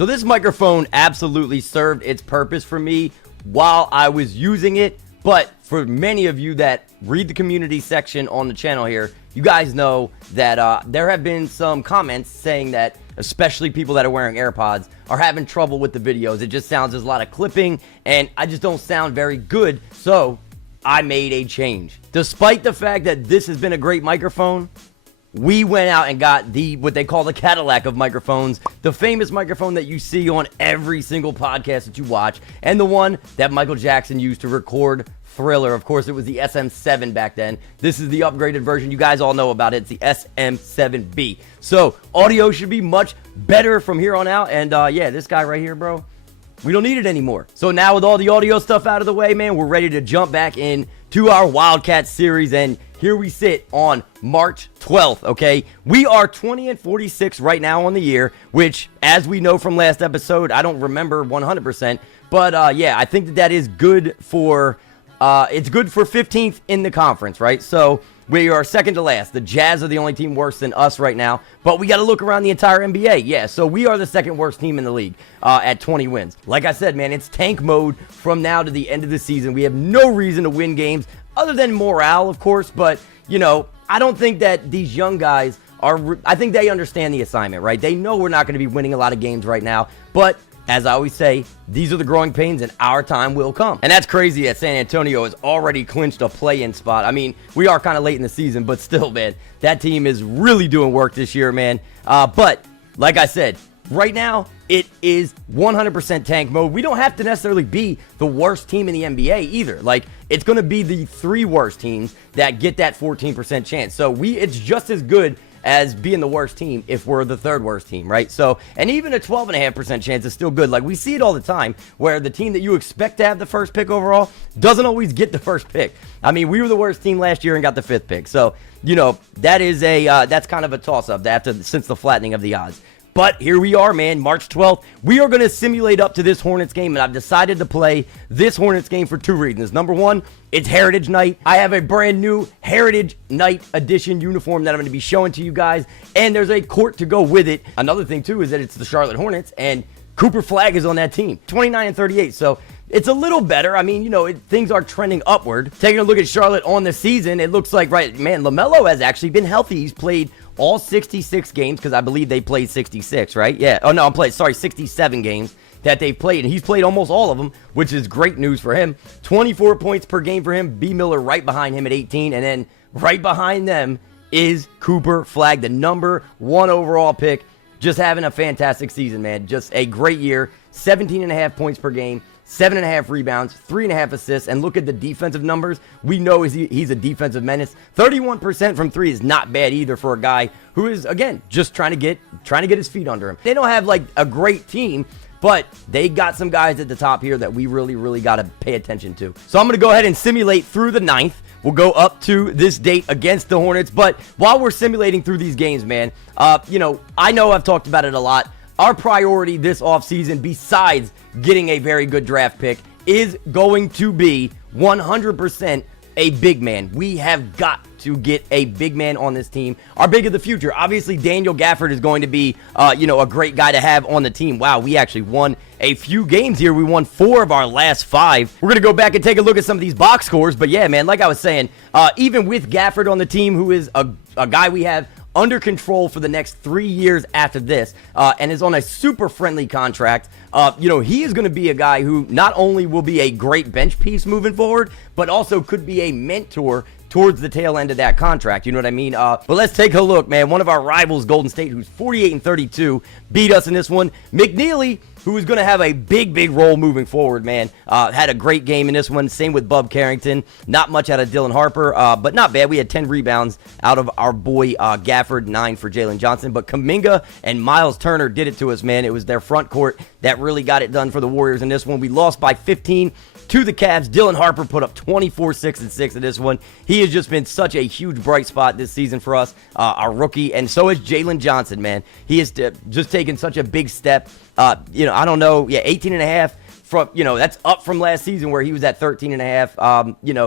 So this microphone absolutely served its purpose for me while I was using it. But for many of you that read the community section on the channel here, you guys know that there have been some comments saying that, especially people that are wearing AirPods, are having trouble with the videos. It just sounds, there's a lot of clipping, and I just don't sound very good. So I made a change. Despite the fact that this has been a great microphone, we went out and got what they call the Cadillac of microphones, the famous microphone that you see on every single podcast that you watch, and the one that Michael Jackson used to record Thriller. Of course, it was the SM7 back then. This is the upgraded version. You guys all know about it. It's the SM7B. So audio should be much better from here on out. And yeah, this guy right here, bro, we don't need it anymore. So now with all the audio stuff out of the way, man, we're ready to jump back in to our Wildcats series. And here we sit on March 12th, okay? We are 20-46 right now on the year, which, as we know from last episode, I don't remember 100%. But yeah, I think that is good for... it's good for 15th in the conference, right? So we are second to last. The Jazz are the only team worse than us right now, but we got to look around the entire NBA. Yeah, so we are the second worst team in the league at 20 wins. Like I said, man, it's tank mode from now to the end of the season. We have no reason to win games other than morale, of course, but, you know, I don't think that these young guys are, I think they understand the assignment, right? They know we're not going to be winning a lot of games right now, but as I always say, these are the growing pains and our time will come. And that's crazy that San Antonio has already clinched a play-in spot. I mean, we are kind of late in the season, but still, man, that team is really doing work this year, man. But like I said, right now, it is 100% tank mode. We don't have to necessarily be the worst team in the NBA either. Like, it's going to be the 3 worst teams that get that 14% chance. So it's just as good as being the worst team if we're the 3rd worst team, right? So, and even a 12.5% chance is still good. Like, we see it all the time where the team that you expect to have the first pick overall doesn't always get the first pick. I mean, we were the worst team last year and got the 5th pick. So, you know, that is that's kind of a toss-up since the flattening of the odds. But here we are, man, March 12th. We are going to simulate up to this Hornets game, and I've decided to play this Hornets game for 2 reasons. Number 1, it's Heritage Night. I have a brand new Heritage Night edition uniform that I'm going to be showing to you guys, and there's a court to go with it. Another thing, too, is that it's the Charlotte Hornets, and Cooper Flagg is on that team, 29-38, so it's a little better. I mean, you know, things are trending upward. Taking a look at Charlotte on the season, it looks like, right, man, LaMelo has actually been healthy. He's played all 66 games, because I believe they played 66, right? Yeah. Oh, no, 67 games that they've played, and he's played almost all of them, which is great news for him. 24 points per game for him. B. Miller right behind him at 18, and then right behind them is Cooper Flagg, the number 1 overall pick. Just having a fantastic season, man. Just a great year. 17.5 points per game. 7.5 rebounds, 3.5 assists, and look at the defensive numbers. We know he's a defensive menace. 31% from 3 is not bad either for a guy who is, again, just trying to get his feet under him. They don't have like a great team, but they got some guys at the top here that we really, really got to pay attention to. So I'm going to go ahead and simulate through the 9th. We'll go up to this date against the Hornets, but while we're simulating through these games, man, you know I've talked about it a lot. Our priority this offseason, besides getting a very good draft pick, is going to be 100% a big man. We have got to get a big man on this team. Our big of the future. Obviously, Daniel Gafford is going to be, a great guy to have on the team. Wow, we actually won a few games here. We won 4 of our last 5. We're going to go back and take a look at some of these box scores. But yeah, man, like I was saying, even with Gafford on the team, who is a guy we have under control for the next 3 years after this, and is on a super friendly contract. He is going to be a guy who not only will be a great bench piece moving forward, but also could be a mentor towards the tail end of that contract. You know what I mean? But let's take a look, man. One of our rivals, Golden State, who's 48-32, beat us in this one. McNeely, who is going to have a big role moving forward, man. Had a great game in this one. Same with Bub Carrington. Not much out of Dylan Harper, but not bad. We had 10 rebounds out of our boy Gafford, 9 for Jalen Johnson. But Kuminga and Miles Turner did it to us, man. It was their front court that really got it done for the Warriors in this one. We lost by 15 to the Cavs. Dylan Harper put up 24, 6, and 6 in this one. He has just been such a huge bright spot this season for us, our rookie, and so is Jalen Johnson, man. He has just taken such a big step. I don't know, 18 and a half from, that's up from last season where he was at 13 and a half,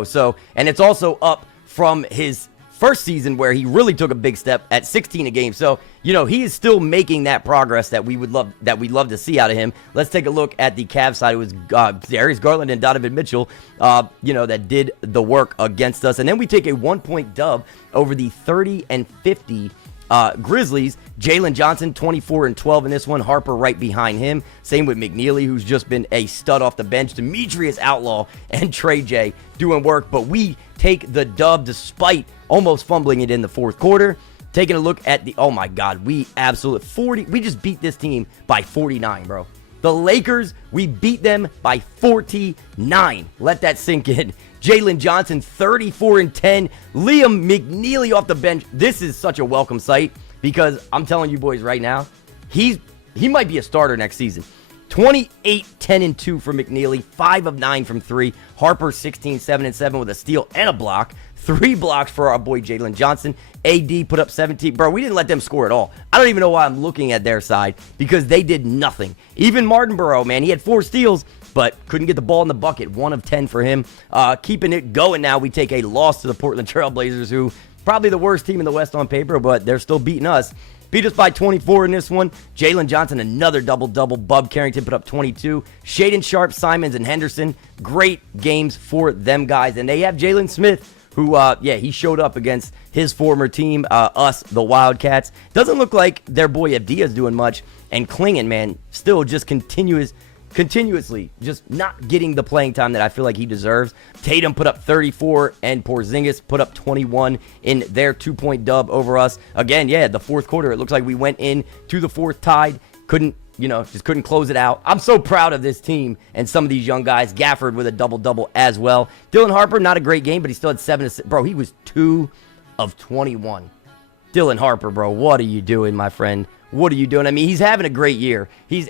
so, and it's also up from his first season where he really took a big step at 16 a game. So, he is still making that progress that we'd love to see out of him. Let's take a look at the Cavs side. It was Darius Garland and Donovan Mitchell, that did the work against us. And then we take a 1-point dub over the 30 and 50 Grizzlies. Jalen Johnson, 24 and 12 in this one. Harper right behind him. Same with McNeely, who's just been a stud off the bench. Demetrius Outlaw and Trey J doing work. But we take the dub despite almost fumbling it in the fourth quarter. Taking a look at oh my God, we just beat this team by 49, bro. The Lakers, we beat them by 49. Let that sink in. Jalen Johnson, 34 and 10. Liam McNeely off the bench. This is such a welcome sight because I'm telling you boys right now, he might be a starter next season. 28, 10 and 2 for McNeely, 5 of 9 from 3. Harper, 16, 7 and 7 with a steal and a block. 3 blocks for our boy Jalen Johnson. AD put up 17. Bro, we didn't let them score at all. I don't even know why I'm looking at their side because they did nothing. Even Martinborough, man, he had 4 steals, but couldn't get the ball in the bucket. 1 of 10 for him. Keeping it going now, we take a loss to the Portland Trail Blazers, who probably the worst team in the West on paper, but they're still beating us. Beat us by 24 in this one. Jalen Johnson, another double-double. Bub Carrington put up 22. Shaedon Sharpe, Simons, and Henderson. Great games for them guys. And they have Jalen Smith, who, he showed up against his former team, us, the Wildcats. Doesn't look like their boy Abdia's doing much. And Klingon, man, still just continuously just not getting the playing time that I feel like he deserves. Tatum put up 34 and Porzingis put up 21 in their 2-point dub over us. Again, the fourth quarter, it looks like we went in to the fourth tied. Just couldn't close it out. I'm so proud of this team and some of these young guys. Gafford with a double-double as well. Dylan Harper, not a great game, but he still had 7 assists. Bro, he was 2 of 21. Dylan Harper, bro, what are you doing, my friend? What are you doing? I mean, he's having a great year. He's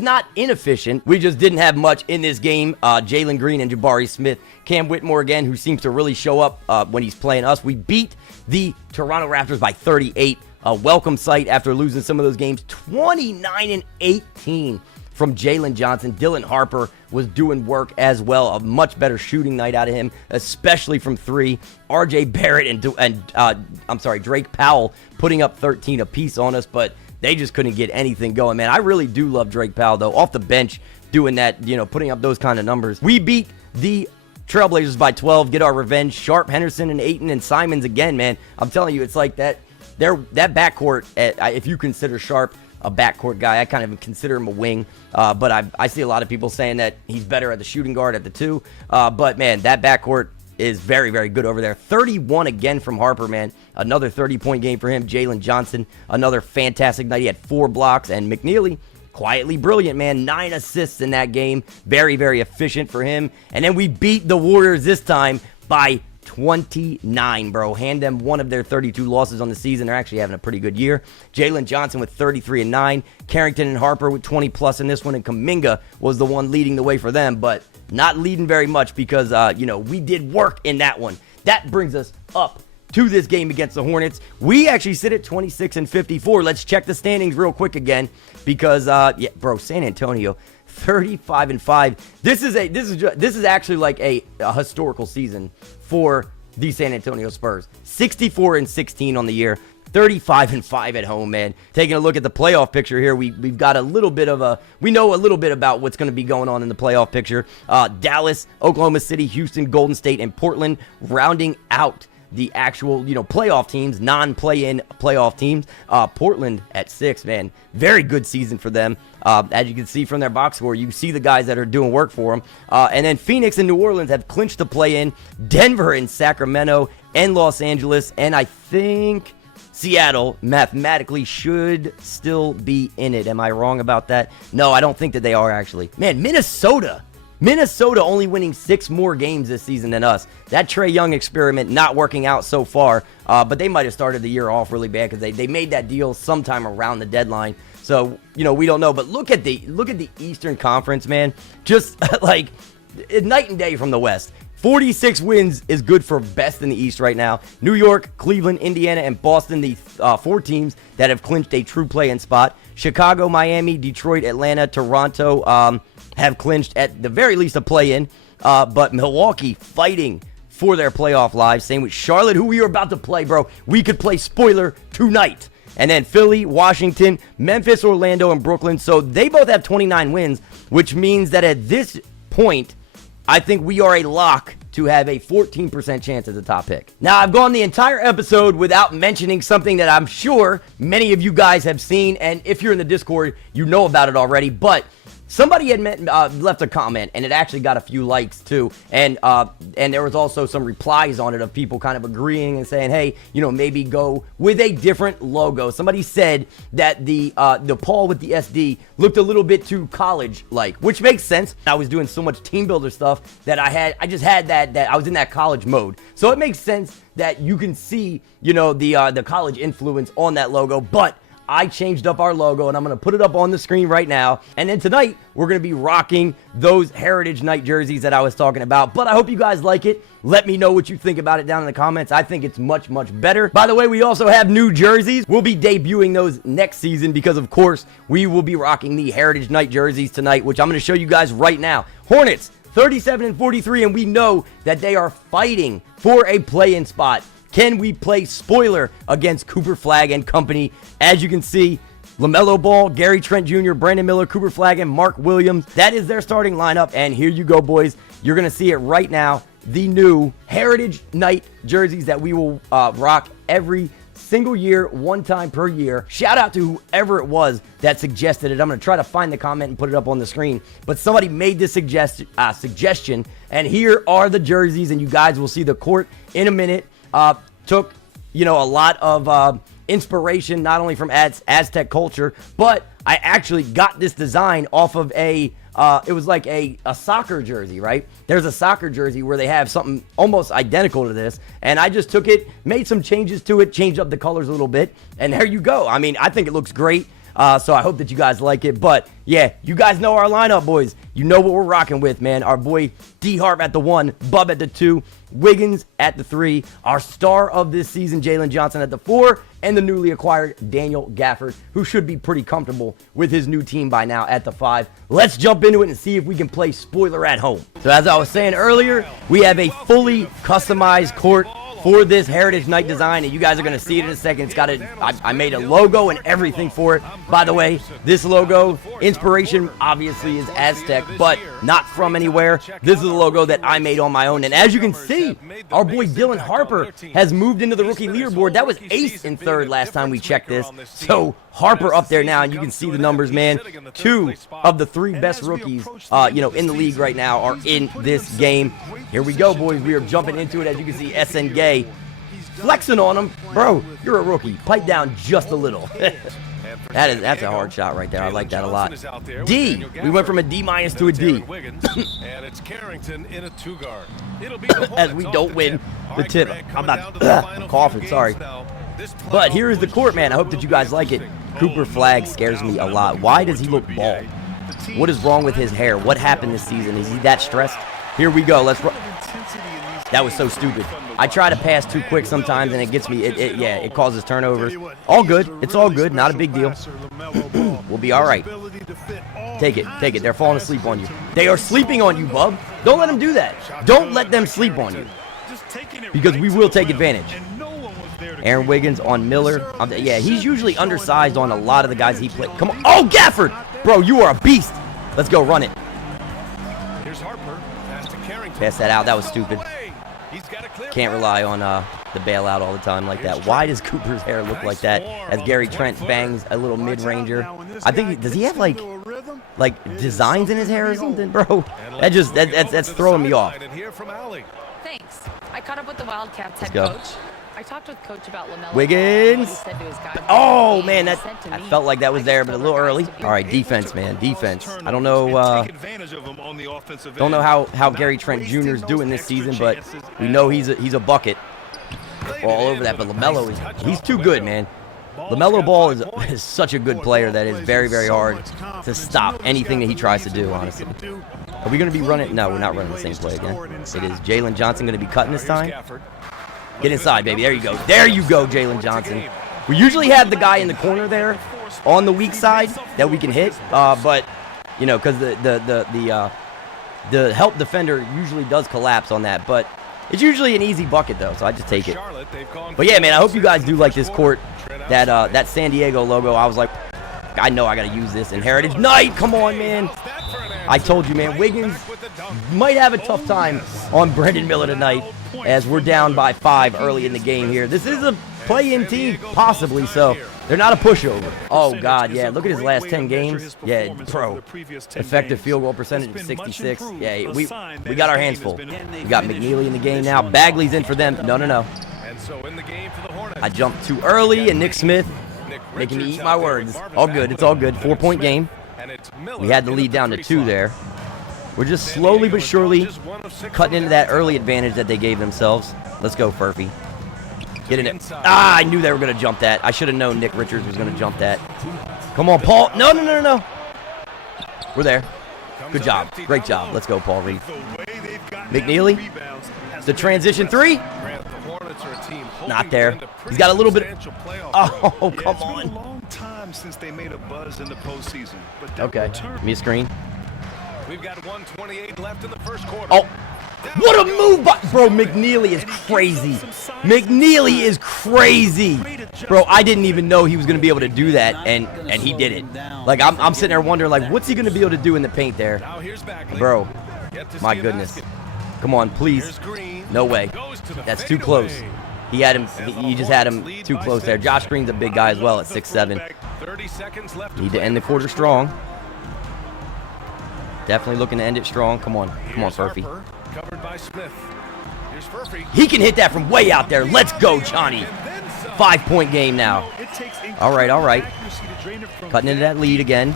not inefficient. We just didn't have much in this game. Jalen Green and Jabari Smith. Cam Whitmore again, who seems to really show up when he's playing us. We beat the Toronto Raptors by 38. A welcome sight after losing some of those games. 29 and 18 from Jalen Johnson. Dylan Harper was doing work as well. A much better shooting night out of him, especially from 3. RJ Barrett and Drake Powell putting up 13 apiece on us, but they just couldn't get anything going, man. I really do love Drake Powell, though. Off the bench, doing that, putting up those kind of numbers. We beat the Trailblazers by 12, get our revenge. Sharpe, Henderson, and Ayton and Simons again, man. I'm telling you, it's like that backcourt, if you consider Sharpe a backcourt guy, I kind of consider him a wing, but I see a lot of people saying that he's better at the shooting guard at the 2, but man, that backcourt is very, very good over there. 31 again from Harper, man. Another 30-point game for him. Jalen Johnson, another fantastic night. He had 4 blocks, and McNeely, quietly brilliant, man. 9 assists in that game. Very, very efficient for him. And then we beat the Warriors this time by 29, bro. Hand them one of their 32 losses on the season. They're actually having a pretty good year. Jalen Johnson with 33 and 9. Carrington and Harper with 20 plus in this one. And Kuminga was the one leading the way for them, but not leading very much because, we did work in that one. That brings us up to this game against the Hornets. We actually sit at 26 and 54. Let's check the standings real quick again because, San Antonio 35 and 5. This is actually like a historical season for the San Antonio Spurs. 64 and 16 on the year. 35 and 5 at home, man. Taking a look at the playoff picture here, we've got we know a little bit about what's going to be going on in the playoff picture. Dallas, Oklahoma City, Houston, Golden State, and Portland rounding out the actual, playoff teams, non-play-in playoff teams. Portland at 6, man. Very good season for them. As you can see from their box score, you see the guys that are doing work for them. And then Phoenix and New Orleans have clinched the play-in. Denver and Sacramento and Los Angeles, and I think Seattle mathematically should still be in it. Am I wrong about that? No, I don't think that they are, actually. Man, Minnesota only winning 6 more games this season than us. That Trae Young experiment not working out so far, but they might have started the year off really bad because they made that deal sometime around the deadline. So, we don't know. But look at the Eastern Conference, man. Just like night and day from the West. 46 wins is good for best in the East right now. New York, Cleveland, Indiana, and Boston, the 4 teams that have clinched a true play-in spot. Chicago, Miami, Detroit, Atlanta, Toronto have clinched at the very least a play-in. But Milwaukee fighting for their playoff lives. Same with Charlotte, who we are about to play, bro. We could play spoiler tonight. And then Philly, Washington, Memphis, Orlando, and Brooklyn. So they both have 29 wins, which means that at this point, I think we are a lock to have a 14% chance at the top pick. Now, I've gone the entire episode without mentioning something that I'm sure many of you guys have seen, and if you're in the Discord, you know about it already, but somebody had left a comment, and it actually got a few likes too, and there was also some replies on it of people kind of agreeing and saying, hey, you know, maybe go with a different logo. Somebody said that the Paul with the SD looked a little bit too college-like, which makes sense. I was doing so much team builder stuff that I just had that I was in that college mode, so it makes sense that you can see, you know, the college influence on that logo, but I changed up our logo, and I'm going to put it up on the screen right now. And then tonight, we're going to be rocking those Heritage Night jerseys that I was talking about. But I hope you guys like it. Let me know what you think about it down in the comments. I think it's much, much better. By the way, we also have new jerseys. We'll be debuting those next season because, of course, we will be rocking the Heritage Night jerseys tonight, which I'm going to show you guys right now. Hornets, 37-43, and we know that they are fighting for a play-in spot. Can we play spoiler against Cooper Flagg and company? As you can see, LaMelo Ball, Gary Trent Jr., Brandon Miller, Cooper Flagg, and Mark Williams. That is their starting lineup, and here you go, boys. You're going to see it right now. The new Heritage Night jerseys that we will rock every single year, one time per year. Shout out to whoever it was that suggested it. I'm going to try to find the comment and put it up on the screen. But somebody made this suggestion, and here are the jerseys, and you guys will see the court in a minute. Took, you know, a lot of inspiration, not only from Aztec culture, but I actually got this design off of it was like a soccer jersey, right? There's a soccer jersey where they have something almost identical to this, and I just took it, made some changes to it, changed up the colors a little bit, and there you go. I mean, I think it looks great. So I hope that you guys like it. But yeah, you guys know our lineup, boys. You know what we're rocking with, man. Our boy D Harp at the 1, Bub at the 2, Wiggins at the 3, our star of this season, Jalen Johnson at the 4, and the newly acquired Daniel Gafford, who should be pretty comfortable with his new team by now at the 5. Let's jump into it and see if we can play spoiler at home. So as I was saying earlier, we have a fully customized court for this Heritage Night design, and you guys are going to see it in a second. It's got I made a logo and everything for it. By the way, this logo, inspiration obviously is Aztec, but not from anywhere. This is a logo that I made on my own, and as you can see, our boy Dylan Harper has moved into the rookie leaderboard. That was ace in third last time we checked this, so Harper up there now, and you can see the numbers, man. 2 of the 3 best rookies, you know, in the league right now are in this game. Here we go, boys. We are jumping into it. As you can see, SN Gay flexing on him. Bro, you're a rookie. Pipe down just a little. That's a hard shot right there. I like that a lot. D. We went from a D- to a D. As we don't win the tip. I'm coughing, sorry. But here is the court, man. I hope that you guys like it. Cooper Flagg scares me a lot. Why does he look bald? What is wrong with his hair? What happened this season? Is he that stressed? Here we go. Let's run. That was so stupid. I try to pass too quick sometimes, and it gets me. It causes turnovers. All good. It's all good. Not a big deal. We'll be all right. Take it. Take it. They're falling asleep on you. They are sleeping on you, bub. Don't let them do that. Don't let them sleep on you, because we will take advantage. Aaron Wiggins on Miller. Yeah, he's usually undersized on a lot of the guys he played. Come on. Oh, Gafford. Bro, you are a beast. Let's go run it. Pass that out. That was stupid. Can't rely on the bailout all the time like that. Why does Cooper's hair look like that as Gary Trent bangs a little mid-ranger? I think, does he have like designs in his hair or something, bro? That's throwing me off. Thanks. I caught up with the Wildcats head coach. I talked with coach about LaMelo. Wiggins. Oh man, I felt like that was there, but a little early. All right, defense, man, defense. I don't know how Gary Trent Jr. is doing this season, but we know he's a bucket. All over that, but LaMelo he's too good, man. LaMelo Ball is such a good player that is very, very hard to stop anything that he tries to do, honestly. Are we going to be running? No, we're not running the same play again. It is Jalen Johnson going to be cutting this time. Get inside, baby. There you go. There you go, Jalen Johnson. We usually have the guy in the corner there on the weak side that we can hit, but you know, because the help defender usually does collapse on that. But It's usually an easy bucket, though, so I just take it. But, yeah, man, I hope you guys do like this court. That San Diego logo, I was like, I know I got to use this in Heritage Night. Come on, man. I told you, man, Wiggins might have a tough time on Brandon Miller tonight as we're down by 5 early in the game here. This is a play-in team, possibly, so they're not a pushover. Oh, God, yeah, look at his last 10 games. Yeah, bro, effective field goal percentage of 66. Yeah, we got our hands full. We got McNeely in the game now. Bagley's in for them. No. I jumped too early, and Nick Smith making me eat my words. All good. It's all good. 4-point game. We had the lead down to 2 there. We're just slowly but surely cutting into that early advantage that they gave themselves. Let's go, Furphy. Get in it. Ah, I knew they were going to jump that. I should have known Nick Richards was going to jump that. Come on, Paul. No. We're there. Good job. Great job. Let's go, Paul Reed. McNeely. The transition 3. Not there. He's got a little bit. Oh, come on. Okay. Give me a screen. We've got 1:28 left in the first quarter. Oh, what a move by, bro. McNeely is crazy. McNeely is crazy. Bro, I didn't even know he was going to be able to do that, and he did it. Like, I'm sitting there wondering, like, what's he going to be able to do in the paint there? Bro, my goodness. Come on, please. No way. That's too close. He just had him too close there. Josh Green's a big guy as well at 6'7". Need to end the quarter strong. Definitely looking to end it strong. Come on, Furphy. He can hit that from way out there. Let's go, Johnny. 5-point game now. All right. Cutting into that lead again.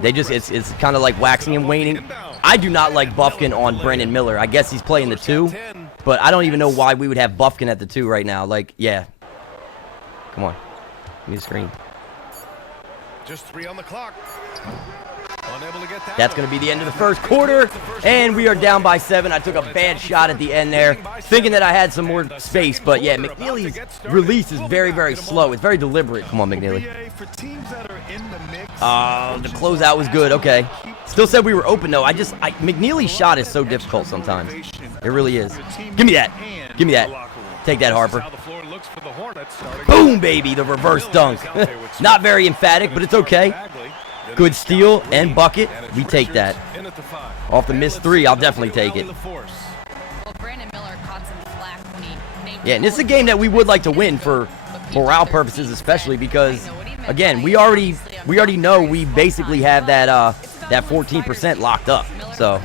They just it's kind of like waxing and waning. I do not like Buffkin on Brandon Miller. I guess he's playing the 2, but I don't even know why we would have Buffkin at the 2 right now. Like, yeah. Come on. Give me the screen. Just 3 on the clock. That's going to be the end of the first quarter, and we are down by 7. I took a bad shot at the end there, thinking that I had some more space, but yeah, McNeely's release is very, very slow. It's very deliberate. Come on, McNeely. The closeout was good. Okay. Still said we were open, though. McNeely's shot is so difficult sometimes. It really is. Give me that. Take that, Harper. Boom, baby, the reverse dunk. Not very emphatic, but it's okay. Good steal and bucket. We take that. Off the missed 3, I'll definitely take it. Yeah, and this is a game that we would like to win for morale purposes, especially because, again, we already know we basically have that 14% locked up. So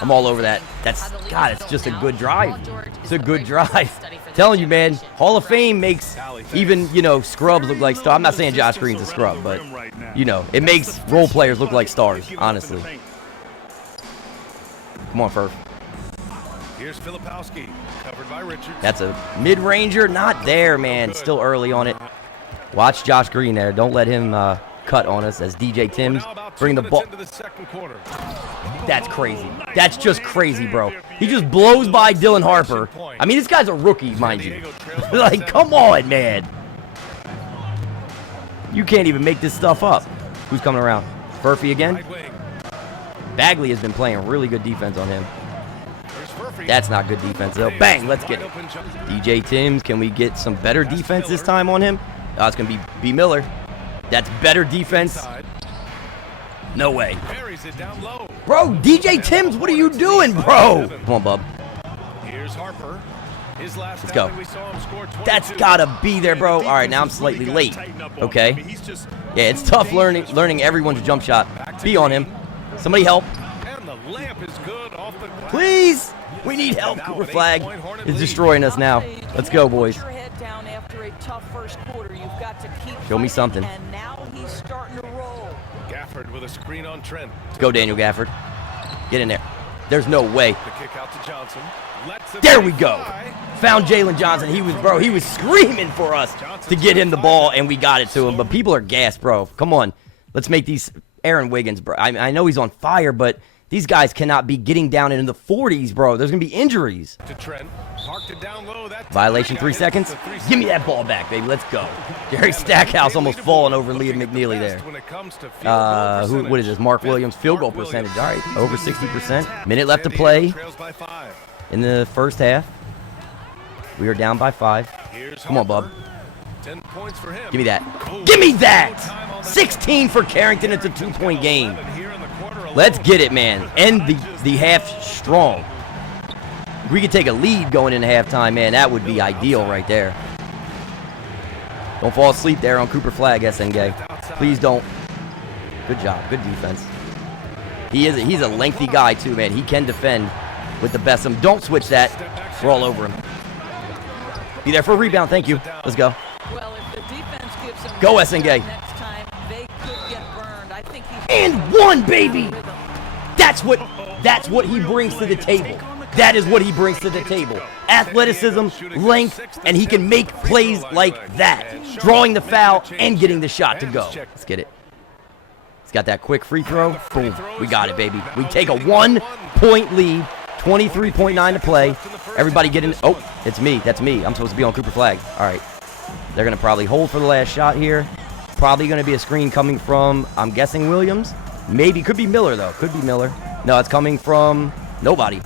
I'm all over that. God, it's just a good drive. It's a good drive. Telling you, man, Hall of Fame makes even, scrubs look like stars. I'm not saying Josh Green's a scrub, but, it makes role players look like stars, honestly. Come on, Furf. Here's Filipowski, covered by Richards. That's a mid-ranger. Not there, man. Still early on it. Watch Josh Green there. Don't let him cut on us as DJ Timms bring the ball. That's crazy. That's just crazy, bro. He just blows by Dylan Harper. I mean, this guy's a rookie, mind you. Like, come on, man. You can't even make this stuff up. Who's coming around? Furphy again? Bagley has been playing really good defense on him. That's not good defense, though. Bang, let's get it. DJ Timms, can we get some better defense this time on him? Oh, it's going to be B. Miller. That's better defense. No way. Bro, DJ Timms, what are you doing, bro? Come on, bub. Here's Harper. Let's go. That's got to be there, bro. All right, now I'm slightly late. Okay. Yeah, it's tough learning everyone's jump shot. Be on him. Somebody help. Please. We need help. Cooper Flag is destroying us now. Let's go, boys. Show me something. Gafford with a screen on Trent. Let's go, Daniel Gafford. Get in there. There's no way. The kick out to Johnson. There we go. Found Jalen Johnson. He was screaming for us to get him the ball, and we got it to him. But people are gassed, bro. Come on. Let's make these Aaron Wiggins, bro. I know he's on fire, but these guys cannot be getting down into the 40s, bro. There's going to be injuries. To Trent. Parked it down low. Violation 3 seconds. Give me that ball back, baby. Let's go. Jerry Stackhouse almost falling over Liam McNeely there. What is this? Mark Williams field goal percentage. All right, over 60%. Minute left to play. in the first half. We are down by 5. Come on, bub. 10 points for him. Give me that. Give me that! 16 for Carrington. It's a 2-point game. Let's get it, man. End the half strong. If we could take a lead going into halftime, man, that would be ideal right there. Don't fall asleep there on Cooper Flag, SNG. Please don't. Good job. Good defense. He's a lengthy guy, too, man. He can defend with the best of them. Don't switch that. We're all over him. Be there for a rebound. Thank you. Let's go. Well, if the defense gives him go, SNG. Next time, they could get burned. I think and one, baby. That's what he brings to the table. That is what he brings to the table. Athleticism, length, and he can make plays like that. Drawing the foul and getting the shot to go. Let's get it. He's got that quick free throw. Boom. We got it, baby. We take a 1-point lead. 23.9 to play. Everybody get in. Oh, it's me. That's me. I'm supposed to be on Cooper Flag. All right. They're going to probably hold for the last shot here. Probably going to be a screen coming from, I'm guessing, Williams. Maybe. Could be Miller, though. Could be Miller. No, it's coming from nobody.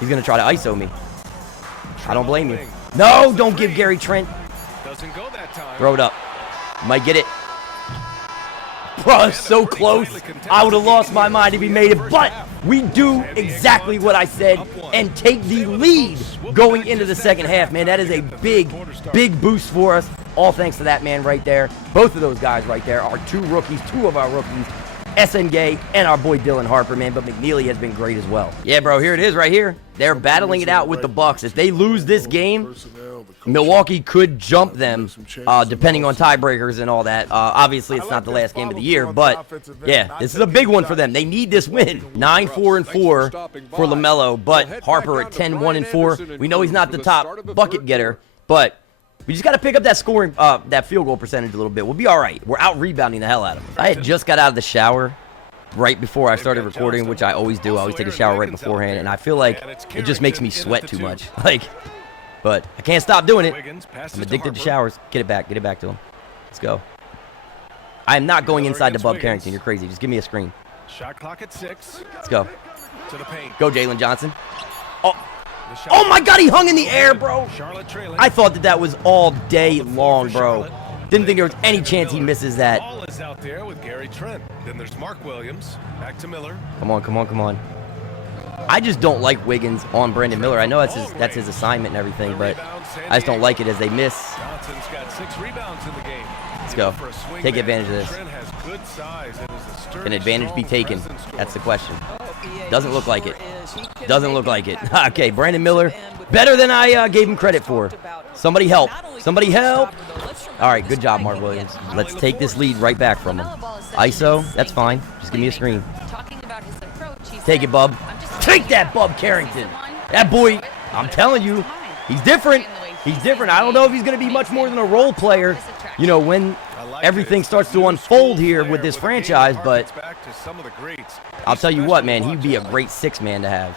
He's going to try to ISO me. I don't blame you. No, don't give Gary Trent. Throw it up. Might get it. Bro, so close. I would have lost my mind if he made it, but we do exactly what I said and take the lead going into the second half, man. That is a big, big boost for us. All thanks to that man right there. Both of those guys right there are two of our rookies, SNG and our boy Dylan Harper, man. But McNeely has been great as well. Yeah, bro, here it is right here. They're battling it out with the Bucks. If they lose this game, Milwaukee could jump them, depending on tiebreakers and all that. Obviously, it's not the last game of the year, but yeah, this is a big one for them. They need this win. 9-4-4 for LaMelo, but Harper at 10-1-4. We know he's not the top bucket getter, but we just got to pick up that scoring, that field goal percentage a little bit. We'll be all right. We're out rebounding the hell out of them. I had just got out of the shower right before I started recording, which I always do. I always take a shower right beforehand, and I feel like it just makes me sweat too much. But I can't stop doing it. I'm addicted to showers. Get it back to him. Let's go. I am not going inside the Bub Carrington. You're crazy. Just give me a screen. Shot clock at 6. Let's go. Go, Jalen Johnson. Oh my God, he hung in the air, bro. I thought that was all day long, bro. Didn't think there was any chance he misses that. Ball is out there with Gary Trent. Then there's Mark Williams. Back to Miller. Come on. I just don't like Wiggins on Brandon Miller. I know that's his assignment and everything, but I just don't like it as they miss. Johnson's got 6 rebounds in the game. Let's go. Take advantage of this. Can advantage be taken? That's the question. Doesn't look like it. Doesn't look like it. Okay, Brandon Miller, better than I gave him credit for. Somebody help. Somebody help. All right, good job, Mark Williams. Let's take this lead right back from him. ISO, that's fine. Just give me a screen. Take it, Bub. Take that, Bub Carrington. That boy, I'm telling you, he's different. He's different. I don't know if he's going to be much more than a role player, you know, when everything starts to unfold here with this franchise, but I'll tell you what, man, he'd be a great 6-man to have.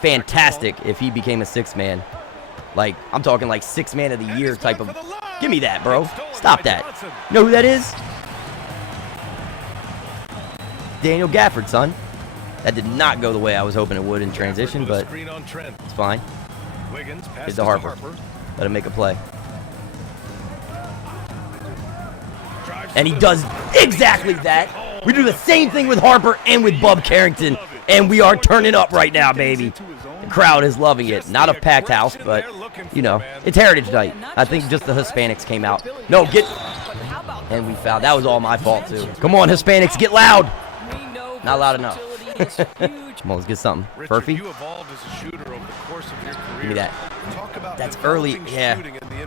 Fantastic if he became a 6-man. Like, I'm talking like 6-man of the year type of. Give me that, bro. Stop that. You know who that is? Daniel Gafford, son. That did not go the way I was hoping it would in transition, but it's fine. Here's to Harper. Let him make a play. And he does exactly that. We do the same thing with Harper and with Bub Carrington, and we are turning up right now, baby. The crowd is loving it. Not a packed house, but, you know, it's Heritage Night. I think just the Hispanics came out. No, and we fouled. That was all my fault, too. Come on, Hispanics, get loud. Not loud enough. Come on, let's get something. Furphy. Give me that. That's early. Yeah.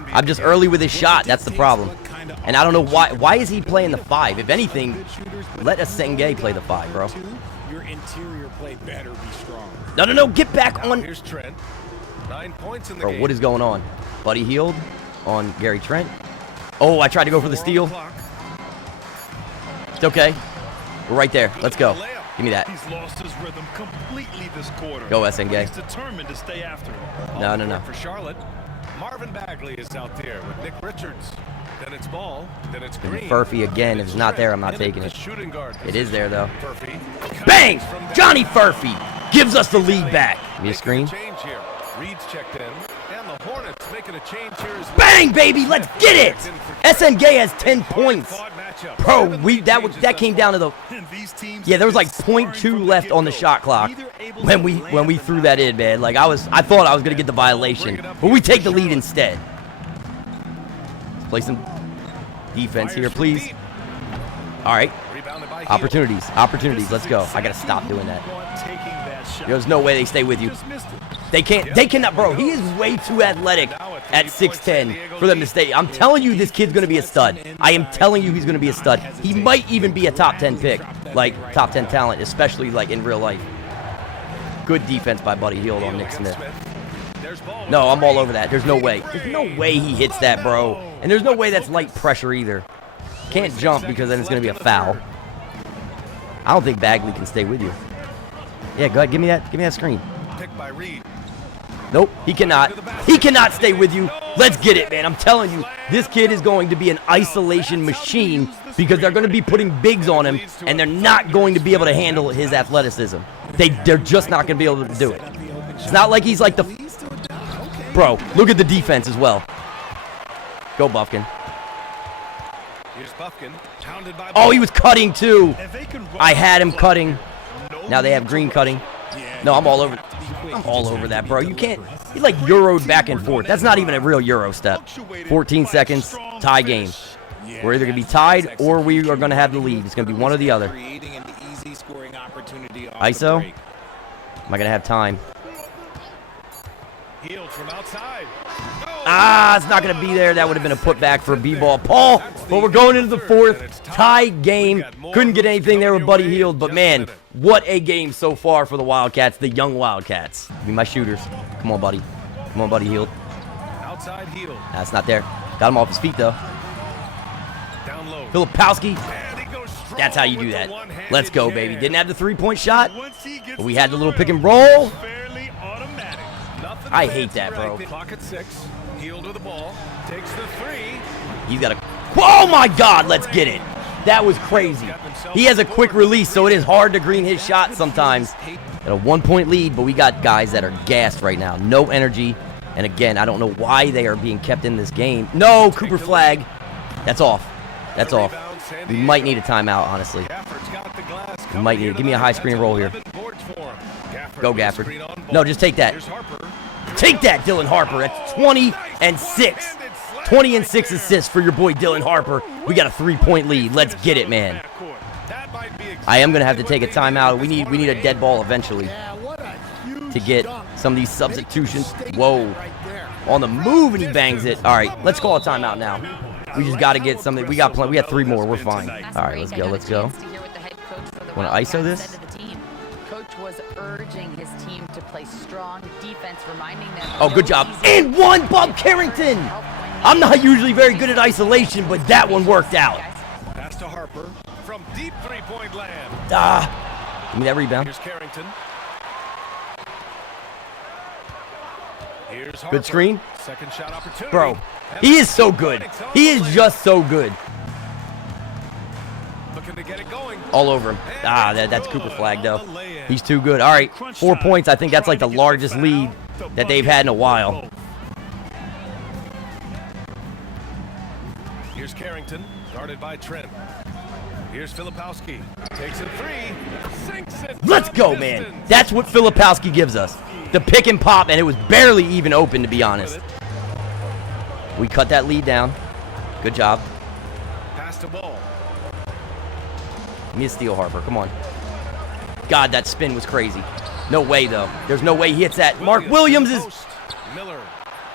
I'm just early with his shot. That's the problem. And I don't know why. Why is he playing the 5? If anything, let Asenge play the 5, bro. Your interior play better be strong. No. Get back on. Here's Trent. 9 points in the Bro, game. what is going on? Buddy Hield on Gary Trent. Oh, I tried to go for the steal. It's okay. We're right there. Let's go. Give me that. He's lost his rhythm completely this quarter. Go, SNG. He's determined to stay after him. No. For Charlotte, Marvin Bagley is out there with Nick Richards. Then it's Ball. Then it's Green. Furphy again. If it's not there, I'm not taking it. Shooting guard. It is there, though. Furphy. Bang! Johnny Furphy gives us the lead back. Give me a screen. Change here. Reed's checked in, and the Hornets making a change here as well. Bang, baby, let's get it. SN Gay has 10 points. Bro, that came down to the there was like 0.2 left on the shot clock when we threw that in, man. Like I thought I was gonna get the violation, but we take the lead instead. Let's play some defense here, please. All right, opportunities. Let's go. I gotta stop doing that. There's no way they stay with you. They cannot, bro. He is way too athletic at 6'10" for them to stay. I'm telling you, this kid's going to be a stud. I am telling you he's going to be a stud. He might even be a top 10 pick, like top 10 talent, especially like in real life. Good defense by Buddy Hield on Nick Smith. No, I'm all over that. There's no way. There's no way he hits that, bro. And there's no way that's light pressure either. Can't jump because then it's going to be a foul. I don't think Bagley can stay with you. Yeah, go ahead. Give me that screen. Picked by Reed. Nope, he cannot. He cannot stay with you. Let's get it, man. I'm telling you, this kid is going to be an isolation machine because they're going to be putting bigs on him, and they're not going to be able to handle his athleticism. They're just not going to be able to do it. It's not like he's like the... Bro, look at the defense as well. Go, Buffkin. Oh, he was cutting, too. I had him cutting. Now they have Green cutting. No, I'm all over that, bro. You can't. He like Euroed back and forth. That's not even a real Euro step. 14 seconds, tie game. We're either going to be tied or we are going to have the lead. It's going to be one or the other. ISO? Am I going to have time? Ah, it's not going to be there. That would have been a putback for a B-ball. Paul, but we're going into the fourth. Tie game. Couldn't get anything there with Buddy Hield, but man, what a game so far for the Wildcats, the young Wildcats. Give me my shooters. Come on, buddy. Come on, Buddy Hield. Outside Hield. That's not there. Got him off his feet, though. Down low. Filipowski. That's how you do that. Let's go, baby. Didn't have the three-point shot, but we had the little pick and roll. I hate that, bro. Clock at 6. Hield with the ball. Takes the three. He's got a... Oh, my God. Let's get it. That was crazy. He has a quick release, so it is hard to green his shot sometimes. At a 1-point lead, but we got guys that are gassed right now. No energy. And again, I don't know why they are being kept in this game. No, Cooper flag. That's off. That's off. We might need a timeout, honestly. We might need it. Give me a high screen roll here. Go, Gafford. No, just take that. Take that, Dylan Harper. That's 20 and 6. 20 and 6 assists for your boy Dylan Harper. We got a 3-point lead. Let's get it, man. I am going to have to take a timeout. We need a dead ball eventually to get some of these substitutions. Whoa. On the move, and he bangs it. All right, let's call a timeout now. We just got to get something. We got 3 more. We're fine. All right, let's go. Let's go. Want to ISO this? Coach was urging his team to play strong defense, reminding them. Oh, good job. And one, Bob Carrington. I'm not usually very good at isolation, but that one worked out. Pass to Harper from deep 3-point land. Give me that rebound. Here's Carrington. Here's Harper. Good screen. Second shot opportunity. Bro, he is so good. He is just so good. Looking to get it going. All over him. That's Cooper flag, though. He's too good. All right, 4 points. I think that's like the largest lead that they've had in a while. Here's Carrington, guarded by Trent. Here's Filipowski. Takes a three. Sinks it. Let's go, man. That's what Filipowski gives us. The pick and pop, and it was barely even open, to be honest. We cut that lead down. Good job. Pass to ball. Give me a steal, Harper. Come on. God, that spin was crazy. No way, though. There's no way he hits that. Mark Williams is... Miller.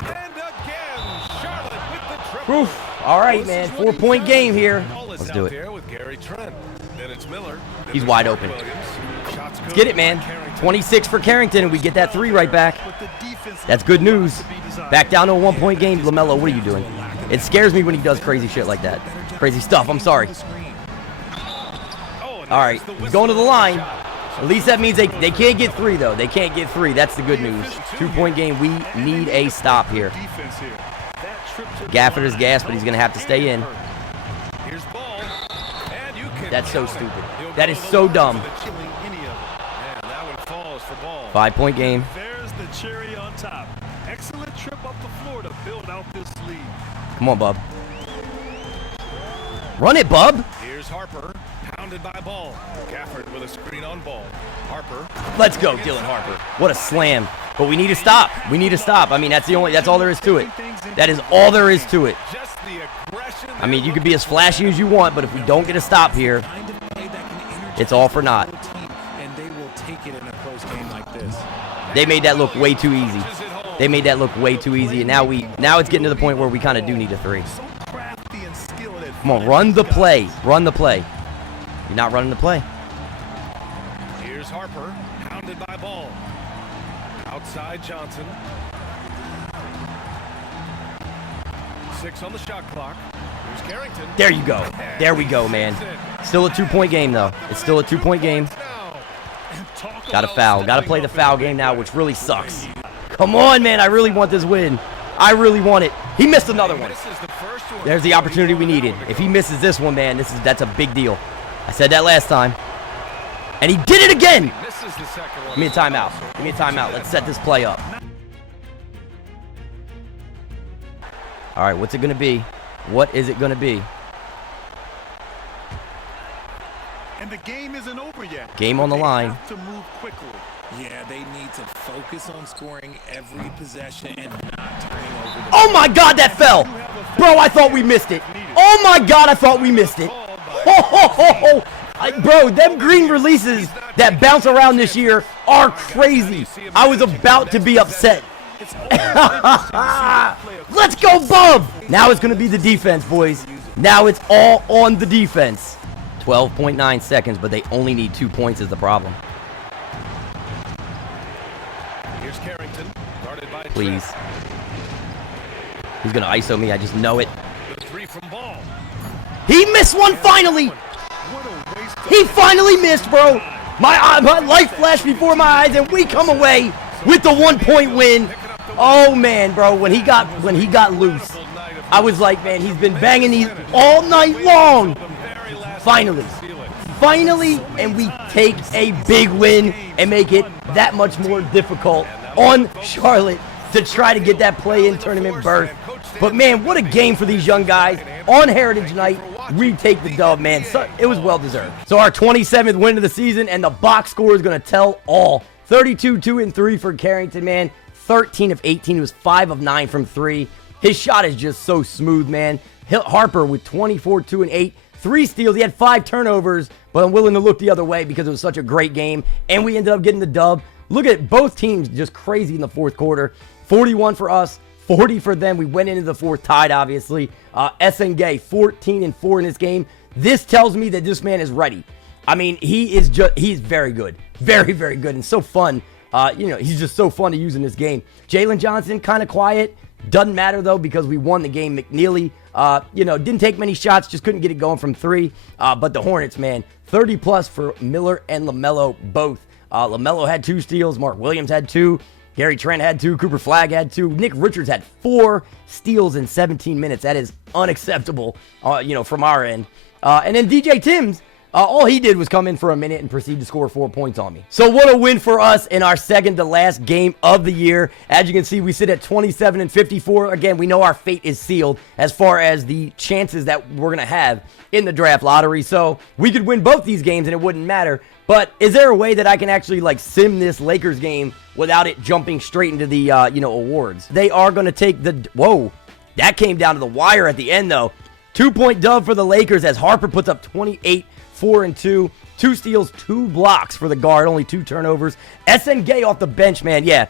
And again, Charlotte with the triple. Oof. All right, man. 4-point game here. Let's do it. With Gary Trent. Then it's Miller. He's wide open. Let's get it, man. 26 for Carrington, and we get that 3 right back. That's good news. Back down to a 1-point game. LaMelo, what are you doing? It scares me when he does crazy shit like that. Crazy stuff. I'm sorry. All right, he's going to the line. At least that means they can't get 3, though. They can't get 3. That's the good news. 2-point game. We need a stop here. Gafford is gas, but he's going to have to stay in. That's so stupid. That is so dumb. 5-point game. the cherry on top. Excellent trip up the floor to build out this lead. Come on, Bub. Run it, Bub. Here's Harper, pounded by Ball. Gafford with a screen on Ball. Harper. Let's go, Dylan Harper. What a slam. But we need to stop. We need to stop. I mean, that's all there is to it. That is all there is to it. Just the aggression. I mean, you can be as flashy as you want, but if we don't get a stop here, it's all for naught. And they will take it in a close game like this. They made that look way too easy. They made that look way too easy, and now it's getting to the point where we kind of do need a three. Come on, run the play. Run the play. You're not running the play. Here's Harper, pounded by Ball. Outside Johnson. 6 on the shot clock. Here's Carrington. There you go. There we go, man. Still a 2-point game, though. It's still a 2-point game. Got to foul. Got to play the foul game now, which really sucks. Come on, man. I really want this win. I really want it. He missed another one. There's the opportunity we needed. If he misses this one, man, that's a big deal. I said that last time. And he did it again. Give me a timeout. Give me a timeout. Let's set this play up. All right, what's it going to be? What is it going to be? And the game isn't over yet. Game on the line. They have to move quickly. Yeah, they need to focus on scoring every possession and not turning over the Oh my God, that fell. Bro, I thought we missed it. Oh my God, I thought we missed it. Bro, them green releases that bounce around this year are crazy. I was about to be upset. Let's go, Bub. Now it's going to be the defense, boys. Now it's all on the defense. 12.9 seconds, but they only need 2 points is the problem. Here's Carrington, guarded by Please. He's going to ISO me. I just know it. The 3 from Ball. He missed one finally. He finally missed, bro. My life flashed before my eyes, and we come away with the 1-point win. Oh man, bro, when he got loose, I was like, man, he's been banging these all night long. Finally, and we take a big win and make it that much more difficult on Charlotte to try to get that play-in tournament berth. But man, what a game for these young guys on Heritage Night. We take the dub, man. So, it was well-deserved. So our 27th win of the season, and the box score is going to tell all. 32, 2, and 3 for Carrington, man. 13 of 18. He was 5 of 9 from 3. His shot is just so smooth, man. Harper with 24, 2, and 8. 3 steals. He had 5 turnovers, but I'm willing to look the other way because it was such a great game, and we ended up getting the dub. Look at both teams just crazy in the fourth quarter. 41 for us, 40 for them. We went into the fourth tied, obviously. SN 14 and 4 in this game. This tells me that this man is ready. I mean, he's very good. Very, very good, and so fun. He's just so fun to use in this game. Jalen Johnson, kind of quiet. Doesn't matter, though, because we won the game. McNeely, didn't take many shots, just couldn't get it going from 3. But the Hornets, man, 30-plus for Miller and LaMelo both. LaMelo had 2 steals. Mark Williams had 2. Gary Trent had 2. Cooper Flagg had 2. Nick Richards had 4 steals in 17 minutes. That is unacceptable, from our end. And then DJ Timms, all he did was come in for a minute and proceed to score 4 points on me. So what a win for us in our second to last game of the year. As you can see, we sit at 27 and 54. Again, we know our fate is sealed as far as the chances that we're going to have in the draft lottery. So we could win both these games and it wouldn't matter. But is there a way that I can actually sim this Lakers game without it jumping straight into the awards? They are going to take the... Whoa, that came down to the wire at the end, though. 2-point dub for the Lakers as Harper puts up 28, 4 and 2. 2 steals, 2 blocks for the guard, only 2 turnovers. SN Gay off the bench, man. Yeah,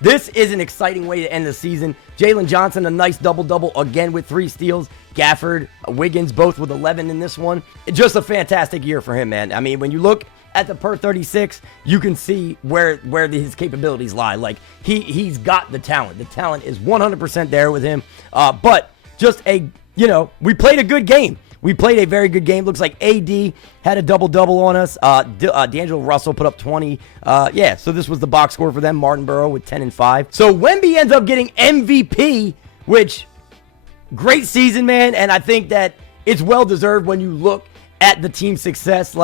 this is an exciting way to end the season. Jalen Johnson, a nice double-double again with 3 steals. Gafford, Wiggins, both with 11 in this one. Just a fantastic year for him, man. I mean, when you look at the per 36, you can see where his capabilities lie. He's got the talent. The talent is 100% there with him. But just we played a good game. We played a very good game. Looks like AD had a double-double on us. D'Angelo Russell put up 20. So this was the box score for them. Martinborough with 10 and 5. So Wemby ends up getting MVP, which, great season, man. And I think that it's well-deserved when you look at the team's success.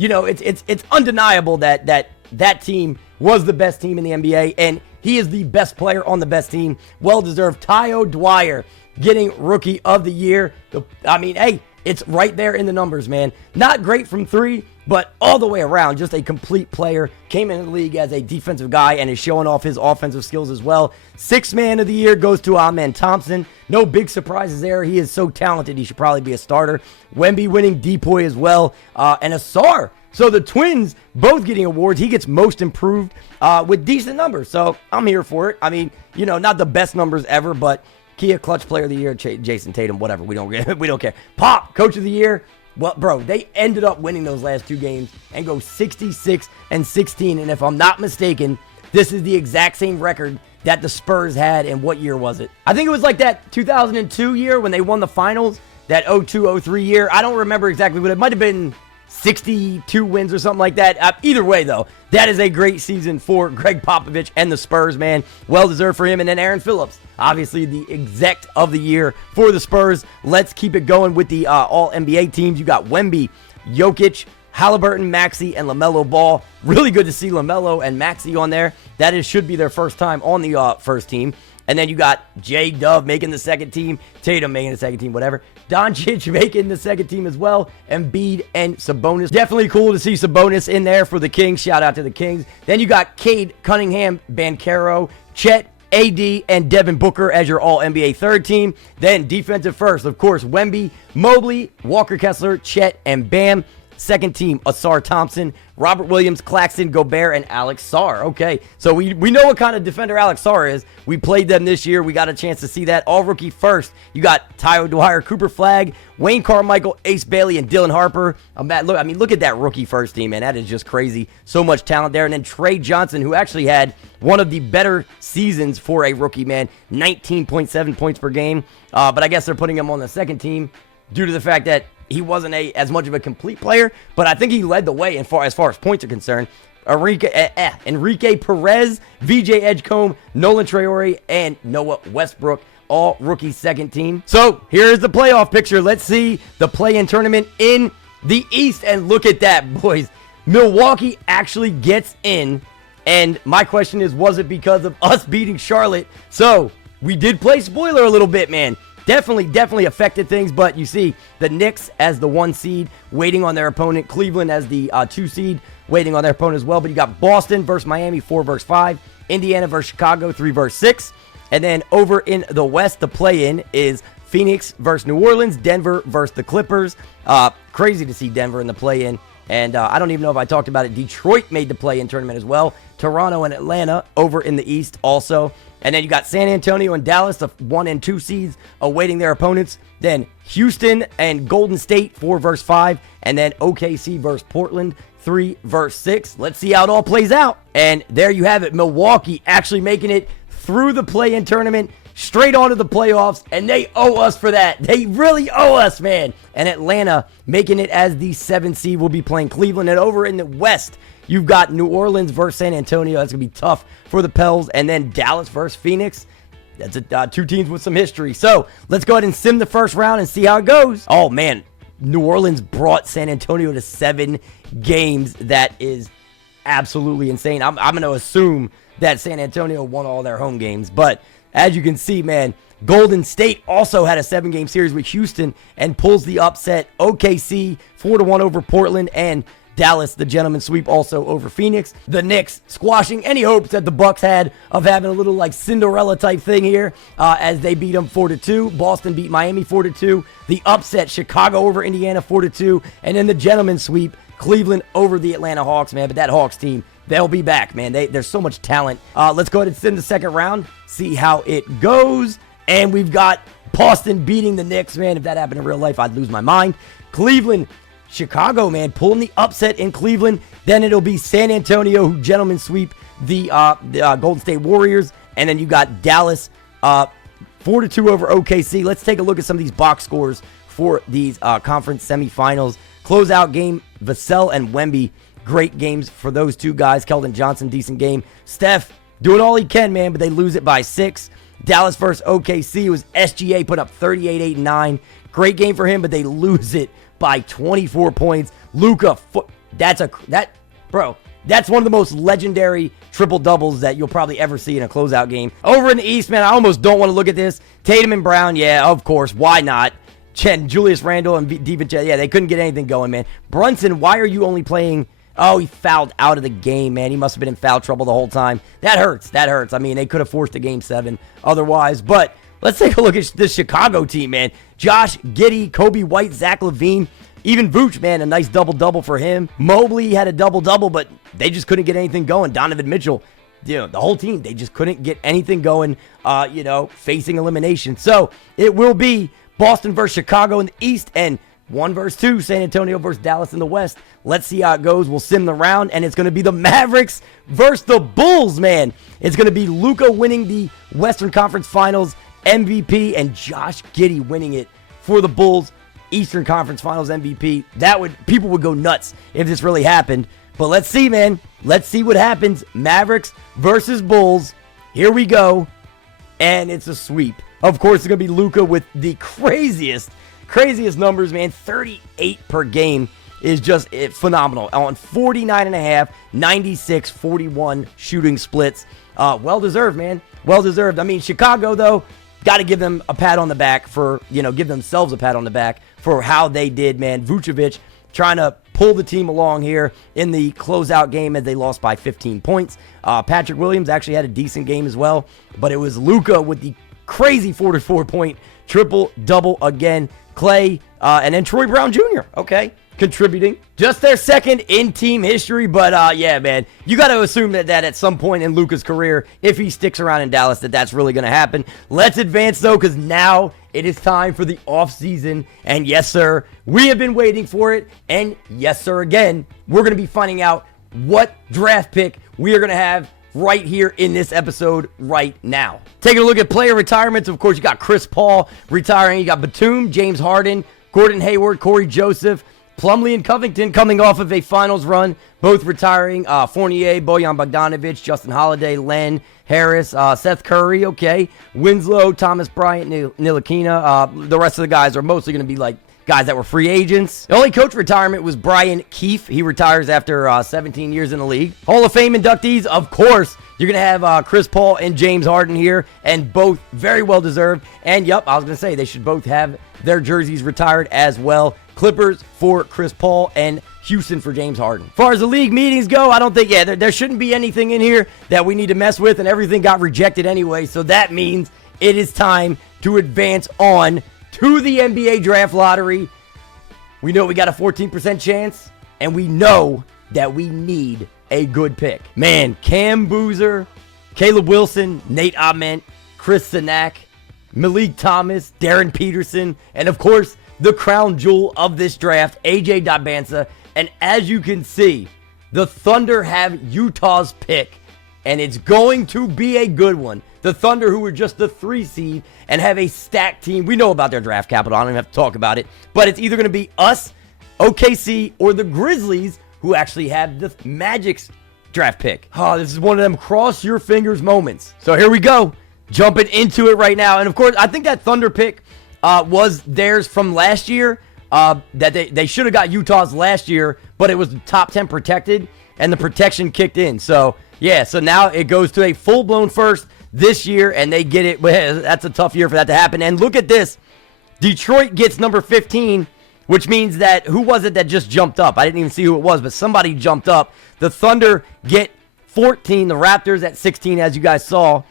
It's undeniable that team was the best team in the NBA. And He is the best player on the best team. Well-deserved. Tayo Dwyer getting Rookie of the Year. I mean, hey, it's right there in the numbers, man. Not great from three, but all the way around, just a complete player. Came into the league as a defensive guy and is showing off his offensive skills as well. Sixth man of the year goes to Amen Thompson. No big surprises there. He is so talented, he should probably be a starter. Wemby winning Depoy as well, and Asar. So the Twins both getting awards. He gets most improved with decent numbers. So I'm here for it. I mean, you know, not the best numbers ever, but Kia Clutch Player of the Year, Jason Tatum, whatever. We don't care. Pop Coach of the Year. Well, bro, they ended up winning those last two games and go 66-16. And if I'm not mistaken, this is the exact same record that the Spurs had. And what year was it? I think it was like that 2002 year when they won the finals. That 02-03 year. I don't remember exactly, but it might have been 62 wins or something like that. Either way, though, that is a great season for Greg Popovich and the Spurs, man. Well-deserved for him. And then Aaron Phillips, obviously the exec of the year for the Spurs. Let's keep it going with the all-NBA teams. You got Wemby, Jokic, Halliburton, Maxey, and LaMelo Ball. Really good to see LaMelo and Maxey on there. That should be their first time on the first team. And then you got J-Dub making the second team, Tatum making the second team, whatever. Doncic making the second team as well, Embiid and Sabonis. Definitely cool to see Sabonis in there for the Kings. Shout out to the Kings. Then you got Cade Cunningham, Banchero, Chet, AD, and Devin Booker as your all-NBA third team. Then defensive first, of course, Wemby, Mobley, Walker Kessler, Chet, and Bam. Second team, Asar Thompson, Robert Williams, Claxton, Gobert, and Alex Sarr. Okay, so we know what kind of defender Alex Sarr is. We played them this year. We got a chance to see that. All rookie first. You got Tayo Dwyer, Cooper Flagg, Wayne Carmichael, Ace Bailey, and Dylan Harper. Look at that rookie first team, man. That is just crazy. So much talent there. And then Trey Johnson, who actually had one of the better seasons for a rookie, man. 19.7 points per game. But I guess they're putting him on the second team due to the fact that he wasn't as much of a complete player, but I think he led the way as far as points are concerned. Enrique Perez, VJ Edgecombe, Nolan Traore, and Noah Westbrook, all rookie second team. So here's the playoff picture. Let's see the play-in tournament in the East, and look at that, boys. Milwaukee actually gets in, and my question is, was it because of us beating Charlotte? So we did play spoiler a little bit, man. Definitely affected things, but you see the Knicks as the 1 seed waiting on their opponent, Cleveland as the 2 seed waiting on their opponent as well. But you got Boston versus Miami 4 versus 5, Indiana versus Chicago 3 versus 6, and then over in the West, the play-in is Phoenix versus New Orleans, Denver versus the Clippers. Crazy to see Denver in the play-in, and I don't even know if I talked about it. Detroit made the play-in tournament as well. Toronto and Atlanta over in the East also. And then you got San Antonio and Dallas, the 1 and 2 seeds, awaiting their opponents. Then Houston and Golden State, 4 versus 5. And then OKC versus Portland, 3 versus 6. Let's see how it all plays out. And there you have it. Milwaukee actually making it through the play-in tournament, straight on to the playoffs. And they owe us for that. They really owe us, man. And Atlanta making it as the 7th seed. Will be playing Cleveland. And over in the West, you've got New Orleans versus San Antonio. That's going to be tough for the Pels. And then Dallas versus Phoenix. That's two teams with some history. So let's go ahead and sim the first round and see how it goes. Oh, man. New Orleans brought San Antonio to 7 games. That is absolutely insane. I'm going to assume that San Antonio won all their home games. But as you can see, man, Golden State also had a 7-game series with Houston and pulls the upset. OKC 4-1 over Portland, and Dallas, the gentleman sweep, also over Phoenix. The Knicks squashing any hopes that the Bucks had of having a little like Cinderella type thing here as they beat them 4-2. Boston beat Miami 4-2. The upset, Chicago over Indiana 4-2. And then the gentleman sweep, Cleveland over the Atlanta Hawks, man. But that Hawks team, they'll be back, man. There's so much talent. Let's go ahead and send the second round, see how it goes. And we've got Boston beating the Knicks, man. If that happened in real life, I'd lose my mind. Cleveland, Chicago, man, pulling the upset in Cleveland. Then it'll be San Antonio, who gentlemen sweep the Golden State Warriors. And then you got Dallas 4-2 over OKC. Let's take a look at some of these box scores for these conference semifinals. Closeout game, Vassell and Wemby. Great games for those two guys. Keldon Johnson, decent game. Steph doing all he can, man, but they lose it by 6. Dallas versus OKC. It was SGA put up 38, 8, and 9. Great game for him, but they lose it by 24 points. Luka, That's one of the most legendary triple-doubles that you'll probably ever see in a closeout game. Over in the East, man, I almost don't want to look at this. Tatum and Brown, yeah, of course. Why not? Julius Randle and DiVincenzo, yeah, they couldn't get anything going, man. Brunson, why are you only playing... Oh, he fouled out of the game, man. He must have been in foul trouble the whole time. That hurts. That hurts. I mean, they could have forced a Game 7 otherwise. But let's take a look at this Chicago team, man. Josh Giddey, Kobe White, Zach LaVine, even Vooch, man, a nice double-double for him. Mobley had a double-double, but they just couldn't get anything going. Donovan Mitchell, the whole team, they just couldn't get anything going, facing elimination. So it will be Boston versus Chicago in the East and 1 versus 2, San Antonio versus Dallas in the West. Let's see how it goes. We'll sim the round, and it's going to be the Mavericks versus the Bulls, man. It's going to be Luka winning the Western Conference Finals MVP and Josh Giddey winning it for the Bulls Eastern Conference Finals MVP. People would go nuts if this really happened. But let's see, man. Let's see what happens. Mavericks versus Bulls. Here we go. And it's a sweep. Of course, it's going to be Luka with the craziest numbers, man. 38 per game is just phenomenal. On 49.5, 96, 41 shooting splits. Well-deserved, man. Well-deserved. I mean, Chicago, though, got to give them a pat on the back for, give themselves a pat on the back for how they did, man. Vucevic trying to pull the team along here in the closeout game as they lost by 15 points. Patrick Williams actually had a decent game as well, but it was Luka with the crazy 44-point triple-double again. Clay, and then Troy Brown Jr., okay, contributing. Just their second in team history, but yeah, man, you got to assume that at some point in Luka's career, if he sticks around in Dallas, that's really going to happen. Let's advance, though, because now it is time for the offseason, and yes, sir, we have been waiting for it, and yes, sir, again, we're going to be finding out what draft pick we are going to have right here in this episode right now. Taking a look at player retirements, of course, you got Chris Paul retiring. You got Batum, James Harden, Gordon Hayward, Corey Joseph, Plumlee and Covington coming off of a finals run, both retiring. Fournier, Bojan Bogdanovic, Justin Holiday, Len, Harris, Seth Curry, okay, Winslow, Thomas Bryant, Ntilikina. The rest of the guys are mostly going to be like guys that were free agents. The only coach retirement was Brian Keefe. He retires after 17 years in the league. Hall of Fame inductees, of course, you're going to have Chris Paul and James Harden here, and both very well deserved. And yep, I was going to say they should both have their jerseys retired as well. Clippers for Chris Paul and Houston for James Harden. As far as the league meetings go, I don't think, there shouldn't be anything in here that we need to mess with, and everything got rejected anyway, so that means it is time to advance on to the NBA draft lottery. We know we got a 14% chance, and we know that we need a good pick. Man, Cam Boozer, Caleb Wilson, Nate Ament, Chris Sinak, Malik Thomas, Darren Peterson, and of course, the crown jewel of this draft, AJ Dabansa. And as you can see, the Thunder have Utah's pick, and it's going to be a good one. The Thunder, who were just the 3 seed and have a stacked team. We know about their draft capital. I don't even have to talk about it. But it's either going to be us, OKC, or the Grizzlies, who actually have the Magic's draft pick. Oh, this is one of them cross your fingers moments. So here we go. Jumping into it right now. And of course, I think that Thunder pick was theirs from last year. That they should have got Utah's last year, but it was top 10 protected, and the protection kicked in. So, yeah, so now it goes to a full-blown first this year, and they get it. That's a tough year for that to happen. And look at this. Detroit gets number 15, which means that, who was it that just jumped up? I didn't even see who it was, but somebody jumped up. The Thunder get 14, the Raptors at 16, as you guys saw.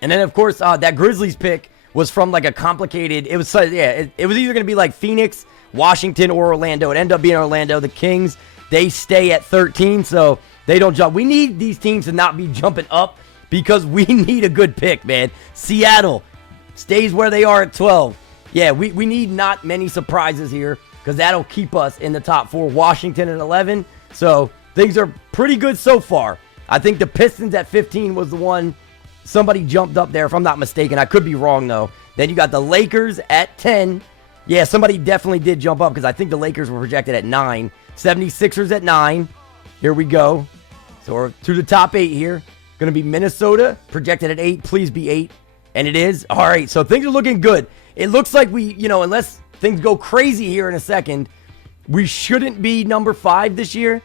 And then, of course, that Grizzlies pick was from like a complicated, it was either going to be like Phoenix, Washington, or Orlando. It ended up being Orlando. The Kings, they stay at 13, so they don't jump. We need these teams to not be jumping up because we need a good pick, man. Seattle stays where they are at 12. Yeah, we need not many surprises here because that'll keep us in the top 4. Washington at 11, so things are pretty good so far. I think the Pistons at 15 was the one. Somebody jumped up there, if I'm not mistaken. I could be wrong, though. Then you got the Lakers at 10. Yeah, somebody definitely did jump up because I think the Lakers were projected at 9. 76ers at 9. Here we go. So we're to the top 8 here. Going to be Minnesota, projected at 8. Please be 8. And it is. All right, so things are looking good. It looks like we, unless things go crazy here in a second, we shouldn't be number 5 this year.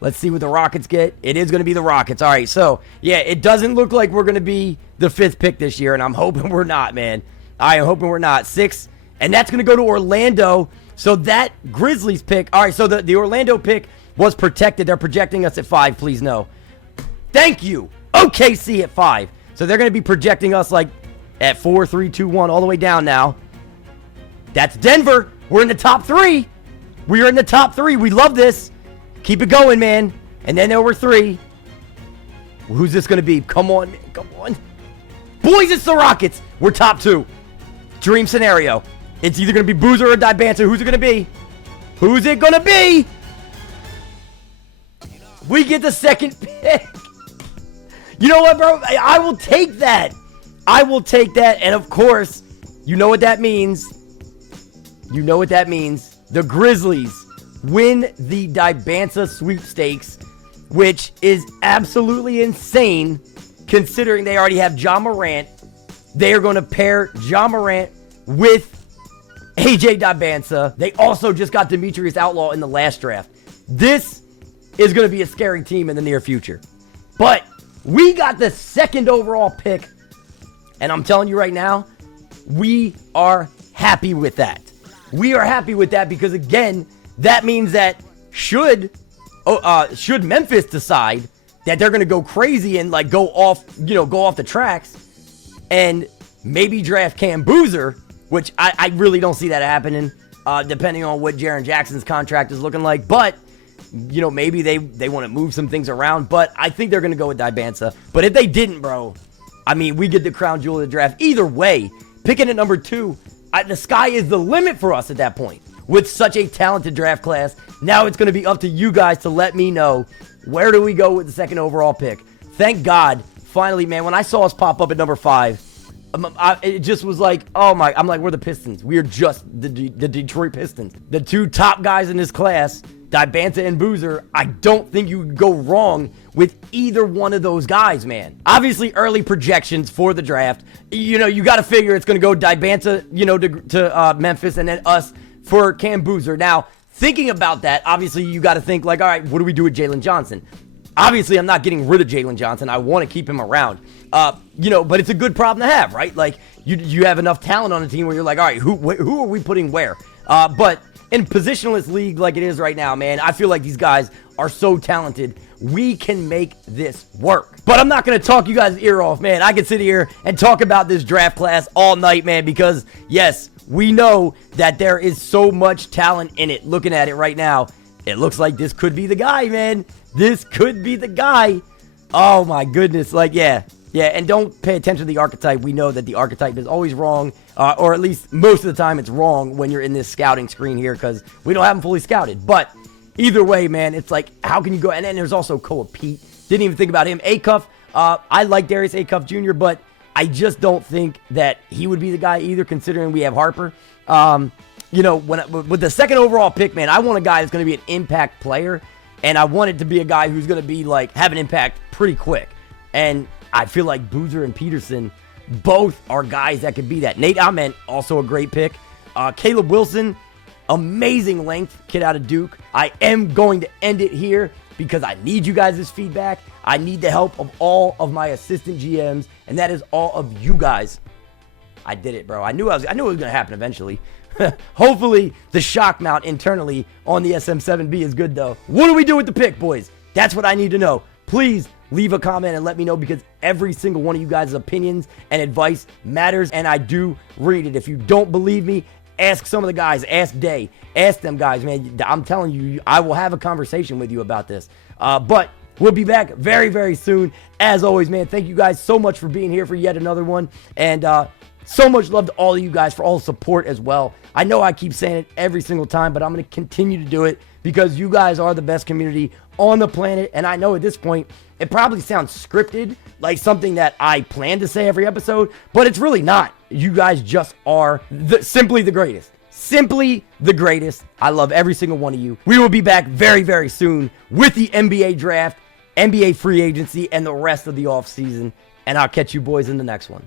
Let's see what the Rockets get. It is going to be the Rockets. All right, so, yeah, it doesn't look like we're going to be the 5th pick this year, and I'm hoping we're not, man. I am hoping we're not. 6, and that's going to go to Orlando. So that Grizzlies pick, all right, so the Orlando pick was protected. They're projecting us at 5, please no. Thank you. OKC at 5. So they're going to be projecting us like at 4, 3, 2, 1, all the way down now. That's Denver. We're in the top 3. We are in the top 3. We love this. Keep it going, man. And then over 3. Who's this going to be? Come on, man. Come on. Boys, it's the Rockets. We're top 2. Dream scenario. It's either going to be Boozer or Dibanza. Who's it going to be? Who's it going to be? We get the 2nd pick. You know what, bro? I will take that. I will take that. And, of course, you know what that means. You know what that means. The Grizzlies win the Dibanza sweepstakes, which is absolutely insane considering they already have Ja Morant. They are going to pair Ja Morant with AJ Dibanza. They also just got Demetrius Outlaw in the last draft. This is going to be a scary team in the near future. But we got the 2nd overall pick, and I'm telling you right now, we are happy with that. We are happy with that because, again, that means that should Memphis decide that they're going to go crazy and like go off the tracks and maybe draft Cam Boozer, which I really don't see that happening, depending on what Jaren Jackson's contract is looking like. But, you know, maybe they want to move some things around. But I think they're going to go with Dibanza. But if they didn't, bro, I mean, we get the crown jewel of the draft. Either way, picking at number 2, the sky is the limit for us at that point. With such a talented draft class, now it's going to be up to you guys to let me know, where do we go with the 2nd overall pick? Thank God, finally, man, when I saw us pop up at number 5, it just was like, oh my, I'm like, we're the Pistons. We are just the Detroit Pistons. The 2 top guys in this class, Dibanza and Boozer, I don't think you could go wrong with either one of those guys, man. Obviously, early projections for the draft, you know, you got to figure it's going to go Dibanza, you know, to Memphis, and then us for Cam Boozer. Now, thinking about that, obviously, you got to think like, all right, what do we do with Jalen Johnson? Obviously, I'm not getting rid of Jalen Johnson. I want to keep him around. You know, but it's a good problem to have, right? Like, you have enough talent on the team where you're like, all right, who are we putting where? But in positionless league like it is right now, man, I feel like these guys are so talented. We can make this work. But I'm not going to talk you guys' ear off, man. I can sit here and talk about this draft class all night, man, because, yes, we know that there is so much talent in it. Looking at it right now, it looks like this could be the guy, man. This could be the guy. Oh, my goodness. Like, yeah, and don't pay attention to the archetype. We know that the archetype is always wrong, or at least most of the time it's wrong when you're in this scouting screen here because we don't have them fully scouted. But either way, man, it's like, how can you go? And then there's also Koa Pete. Didn't even think about him. Acuff, I like Darius Acuff Jr., but I just don't think that he would be the guy either, considering we have Harper. You know, with the 2nd overall pick, man, I want a guy that's going to be an impact player, and I want it to be a guy who's going to be like have an impact pretty quick. And I feel like Boozer and Peterson both are guys that could be that. Nate Ament, also a great pick. Caleb Wilson, amazing length, kid out of Duke. I am going to end it here because I need you guys' feedback. I need the help of all of my assistant GMs, and that is all of you guys. I did it, bro. I knew it was going to happen eventually. Hopefully, the shock mount internally on the SM7B is good, though. What do we do with the pick, boys? That's what I need to know. Please leave a comment and let me know, because every single one of you guys' opinions and advice matters, and I do read it. If you don't believe me, ask some of the guys. Ask Day. Ask them guys, man. I'm telling you, I will have a conversation with you about this. But we'll be back very, very soon. As always, man, thank you guys so much for being here for yet another one. And so much love to all of you guys for all the support as well. I know I keep saying it every single time, but I'm going to continue to do it because you guys are the best community on the planet. And I know at this point, it probably sounds scripted, like something that I plan to say every episode, but it's really not. You guys just are simply the greatest. Simply the greatest. I love every single one of you. We will be back very, very soon with the NBA draft, NBA free agency, and the rest of the offseason. And I'll catch you boys in the next one.